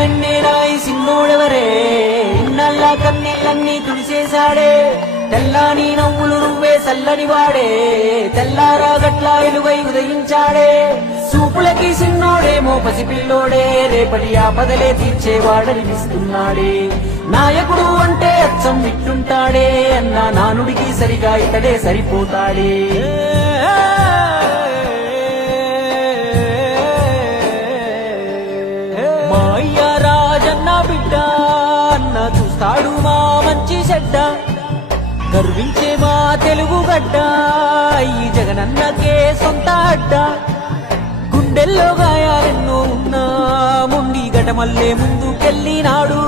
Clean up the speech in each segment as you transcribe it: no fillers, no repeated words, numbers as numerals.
ఎన్నేరాయి సిన్నోడెవరే ఇన్నల్లా కన్నీళ్ళన్నీ తుడిసేశాడే తెల్లాని నవ్వులు నువ్వే చల్లని వాడే తెల్లారా గట్లా ఎలుగై ఉదయించాడే చూపులకి సిన్నోడేమో పసిపిల్లోడే రేపటి ఆపదలే తీర్చేవాడనిపిస్తున్నాడే నాయకుడు అంటే అచ్చం ఇట్టుంటాడే అన్న నానుడికి సరిగా ఇతడే సరిపోతాడే మా అయ్య రాజన్న బిడ్డ అన్న చూస్తాడు మా మంచి చెడ్డ గర్వించే మా తెలుగు గడ్డ ఈ జగనన్నకే సొంత అడ్డ గుండెల్లో గాయాలెన్నో ఉన్నా ముండి గటమల్లే ముందుకెళ్ళినాడు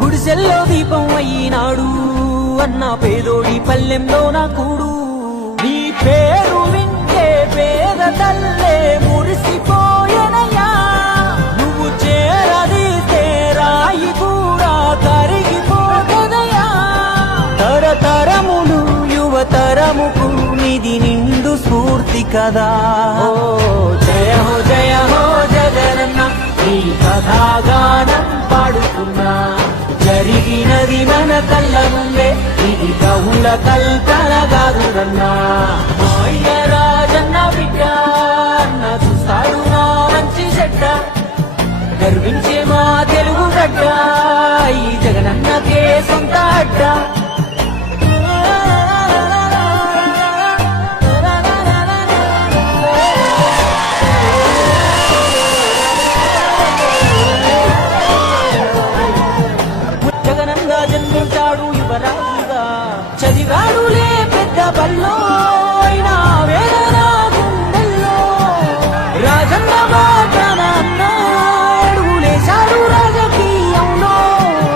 గుడిసెల్లో దీపం అయ్యినాడు అన్న పేదోడి పల్లెంలో నా కూడు నీ పేరు వింటే పేద తల్లే మురిసిపోయనయ్యా నువ్వు చేరదీస్తే రాయి కూడా కరిగిపోతదయ్యా తరతరములు యువతరముకు నిధి నిండు స్ఫూర్తి కదా ఓ జయ హో జగనన్న ఈ కథాగానం పాడుతున్నా జరిగినది మన కళ్ళ ముందే ఇది కవుల కల్పన కాదురన్నా మా అయ్య రాజన్న బిడ్డ అన్న చూస్తాడు నా మంచి చెడ్డ గర్వించే మా తెలుగు గడ్డ ఈ జగనన్నకే సొంత అడ్డ జన్మించాడు యువరాజుగా చదివాడులే పెద్ద బల్లో అయినా వేదన గుండెల్లో రాజన్న మాటన అడుగులేశాడు రాజకీయంలో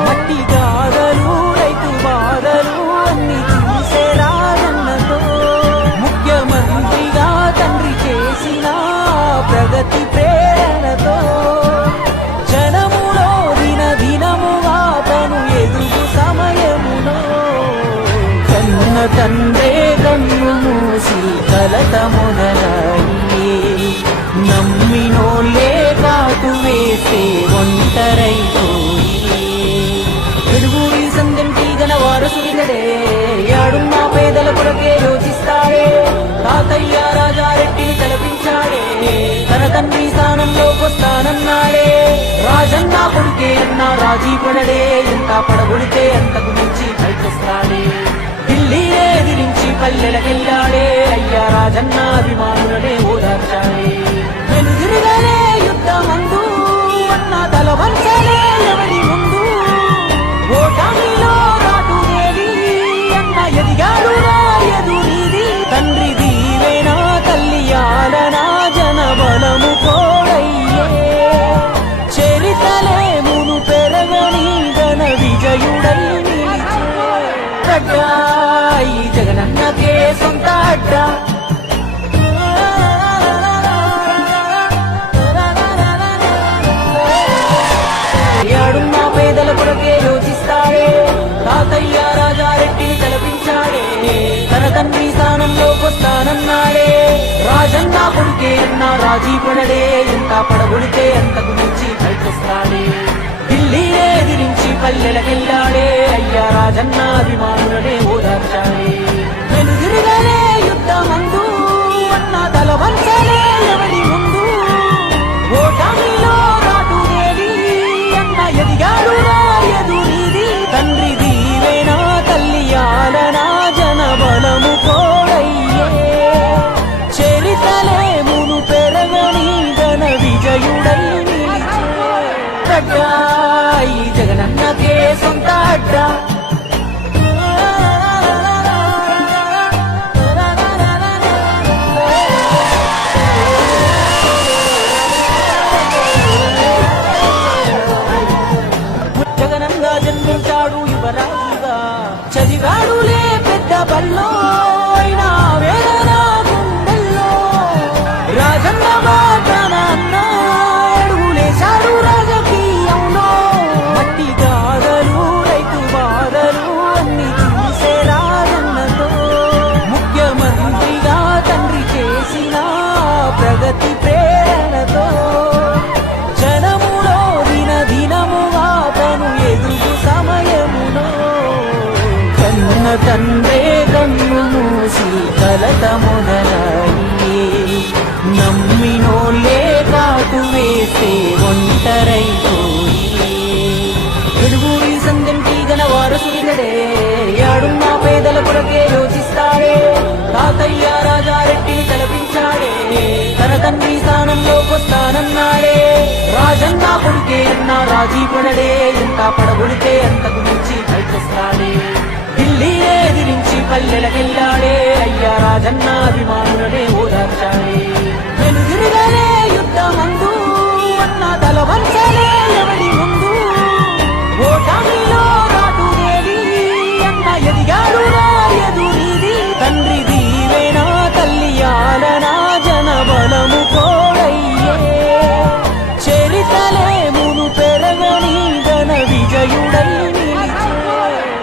మట్టి గాథలు రైతు బాధలు అన్ని చూసే రాజన్నతో ముఖ్యమంత్రిగా తండ్రి చేసిన ప్రగతి ప్రేరణతో జనములో దినదినముగా తను ఎదుగు సమయములో కన్న తండ్రే కన్ను మూసి కలత మొదలయ్యే నమ్మినోళ్ళే కాటు వేస్తే ఒంటరైపోయే తెలుగుడి సందంటి గల వారసుడిగడే యాడున్న పేదల కొరకే యోచిస్తాడే తాతయ్య రాజారెడ్డిని తలపించాడే తన తండ్రి స్థానంలోకొస్తానన్నాడే రాజన్న కొడుకే అన్న రాజీ పడడే ఎంత పడగొడితే అంతకు మించి పైకొస్తాడే ఢిల్లీనే ఎదిరించి పల్లెలకెళ్ళాడే అయ్యా రాజన్న అభిమానులనే ఓదార్చాడే వెనుదిరగలే యుద్ధమందు అన్న తల వంచలే ఎవడి ముందు ఓటమిలో రాటుదేవి అన్న ఎదిగాడు రాయదు నీది తండ్రి దీవేనా తల్లి ఆలనా జన బలము కోడయ్యే చరితలే మును పెరగని ఘన విజయుడై నిలిచే ఈ జగనన్నకే సొంత అడ్డ యాడున్న పేదల కొరకే యోచిస్తాడే తాతయ్య రాజారెడ్డిని తలపించాడే తన తండ్రి స్థానంలోకొస్తానన్నాడే రాజన్న కొడుకే అన్న రాజీ పడడే ఎంత పడగొడితే అంతకు మించి పైకొస్తాడే ఢిల్లీనే ఎదిరించి పల్లెలకెళ్ళాడే అయ్యా రాజన్న అభిమానులనే ఓదార్చాడే వెనుదిరగలే యుద్ధమందు అన్న తల వంచలే ఎవడి ముందు ఓటమిలో రాటుదేవి అన్న ఎదిగాడు రాయదు నీది తండ్రి దీవేనా తల్లి ఆలనా జన బలము కోడయ్యే చరితలే మును పెరగని ఘన విజయుడై నిలిచే ఈ జగనన్నకే సొంత అడ్డ తండ్రే కన్ను మూసి కలత మొదలాయి నమ్మినోళ్ళే కాటు వేస్తే ఒంటరైపోయి తెలుగురి సందెంటి గన వారసుడిగడే యాడున్నా పేదల కొరకే యోచిస్తాడే తాతయ్య రాజారెడ్డిని తలపించాడే తన తండ్రి స్థానంలోకొస్తానన్నాడే రాజన్న కొడుకే అన్నా రాజీ పడడే ఎంత పడగొడితే అంతకు మించి పైకొస్తాడే ఢిల్లీనే ఎదిరించి పల్లెలకెళ్ళి